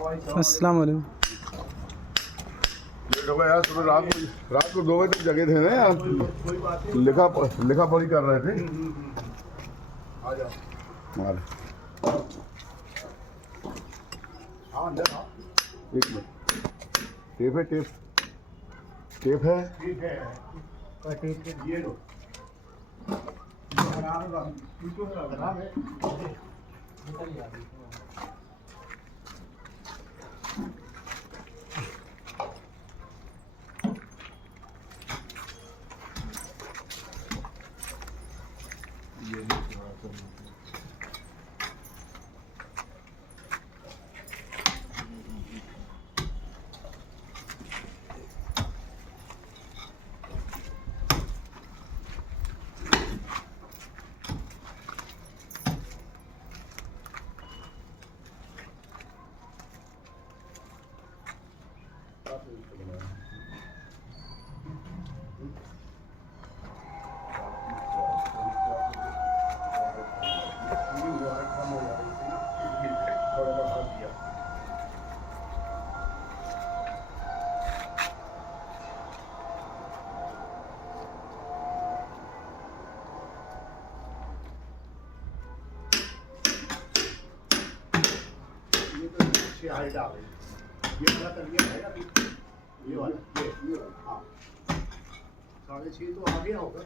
अस्सलाम वालेकुम। लेट हो गया यार, सुबह रात को 2 बजे तक जगे थे ना यार, लिखा पढ़ी कर रहे थे। आ जाओ मारे एक मिनट, टेप है, टेप है, ये लो हाइट आ गई। ये वाला कर दिया है अभी, ये वाला ये हाँ 6.5 तो आ गया होगा।